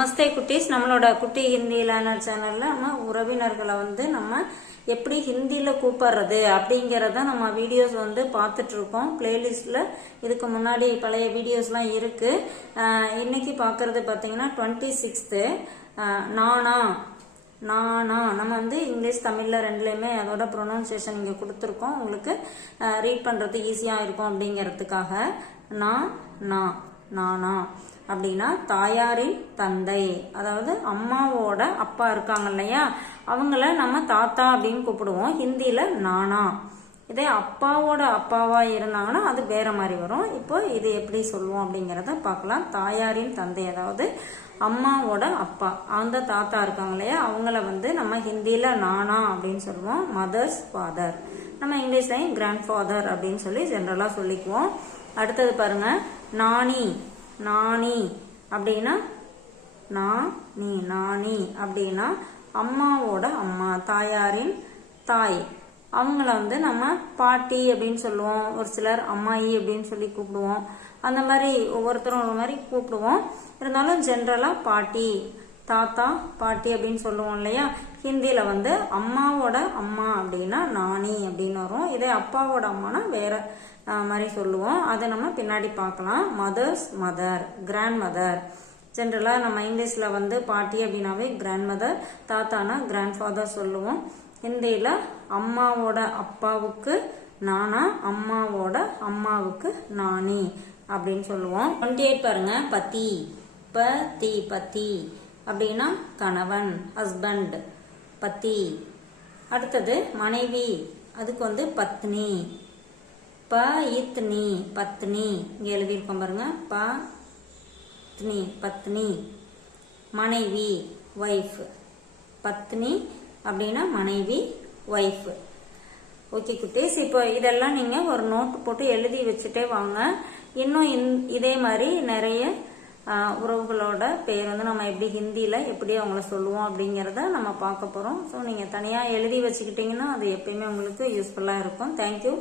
நமஸ்தே குட்டீஸ். நம்மளோட குட்டி ஹிந்தி லேர்னர் சேனலில் நம்ம உறவினர்களை வந்து நம்ம எப்படி ஹிந்தியில் கூப்பிடுறது அப்படிங்கிறத நம்ம வீடியோஸ் வந்து பார்த்துட்ருக்கோம். இருக்கோம் இதுக்கு முன்னாடி பழைய வீடியோஸ்லாம் இருக்குது இன்றைக்கி பார்க்குறது பார்த்தீங்கன்னா டுவெண்ட்டி சிக்ஸ்த்து நானா நானா. நம்ம வந்து இங்கிலீஷ் தமிழில் ரெண்டுலேயுமே அதோட ப்ரொனவுன்சியேஷன் இங்கே கொடுத்துருக்கோம். உங்களுக்கு ரீட் பண்ணுறது ஈஸியாக இருக்கும் அப்படிங்கிறதுக்காக. நான் நான் நானா? அப்படின்னா தாயாரின் தந்தை. அதாவது அம்மாவோட அப்பா இருக்காங்க இல்லையா? அவங்கள நம்ம தாத்தா அப்படின்னு கூப்பிடுவோம். ஹிந்தியில் நானா. இதே அப்பாவோட அப்பாவா இருந்தாங்கன்னா அது வேற மாதிரி வரும். இப்போ இது எப்படி சொல்லுவோம் அப்படிங்கிறத பார்க்கலாம். தாயாரின் தந்தை அதாவது அம்மாவோட அப்பா. அந்த தாத்தா இருக்காங்க இல்லையா? அவங்கள வந்து நம்ம ஹிந்தியில் நானா அப்படின்னு சொல்லுவோம். மதர்ஸ் ஃபாதர் நம்ம இங்கிலீஷ்லையும் கிராண்ட் ஃபாதர் அப்படின்னு சொல்லி ஜென்ரலாக சொல்லிக்குவோம். அடுத்தது பாருங்க நானி நானி அப்படின்னா நான் நீ நானி அப்படின்னா அம்மாவோட அம்மா தாயாரின் தாய். அவங்கள வந்து நம்ம பாட்டி அப்படின்னு சொல்லுவோம். ஒரு சிலர் அம்மாயி அப்படின்னு சொல்லி கூப்பிடுவோம். அந்த மாதிரி ஒவ்வொருத்தரும் ஒரு மாதிரி கூப்பிடுவோம். இருந்தாலும் ஜென்ரலாக பாட்டி தாத்தா பாட்டி அப்படின்னு சொல்லுவோம் இல்லையா? ஹிந்தியில் வந்து அம்மாவோட அம்மா அப்படின்னா நானி அப்படின்னு வரும். இதே அப்பாவோட அம்மானா வேற மாதிரி சொல்லுவோம். அதை நம்ம பின்னாடி பார்க்கலாம். மதர்ஸ் மதர் கிராண்ட் மதர் ஜென்ரலாக நம்ம இங்கிலீஷில் வந்து பாட்டி அப்படின்னாவே கிராண்ட் மதர் தாத்தானா கிராண்ட் ஃபாதர் சொல்லுவோம். ஹிந்தியில் அம்மாவோட அப்பாவுக்கு நானா அம்மாவோட அம்மாவுக்கு நானி அப்படின்னு சொல்லுவோம். டுவெண்ட்டி எயிட் பாருங்க ப தி பத்தி. அப்படின்னா கணவன் ஹஸ்பண்ட் பத்தி. அடுத்தது மனைவி அதுக்கு வந்து பத்னி. ப இத்னி பத்னி. இங்கே எழுதியிருக்கோம் பாருங்க. ப பத்னி பத்னி. மனைவி ஒய்ஃப் பத்னி அப்படின்னா மனைவி ஒய்ஃப் ஓகே குட்டீஸ் இப்போ இதெல்லாம் நீங்கள் ஒரு நோட் போட்டு எழுதி வச்சுட்டே வாங்க. இன்னும் இதே மாதிரி நிறைய உறவுகளோட பேர் வந்து நம்ம எப்படி ஹிந்தியில் எப்படி அவங்கள சொல்லுவோம் அப்படிங்கிறத நம்ம பார்க்க போறோம். ஸோ நீங்க தனியா எழுதி வச்சுக்கிட்டீங்கன்னா அது எப்பயுமே உங்களுக்கு யூஸ்ஃபுல்லா இருக்கும். தேங்க்யூ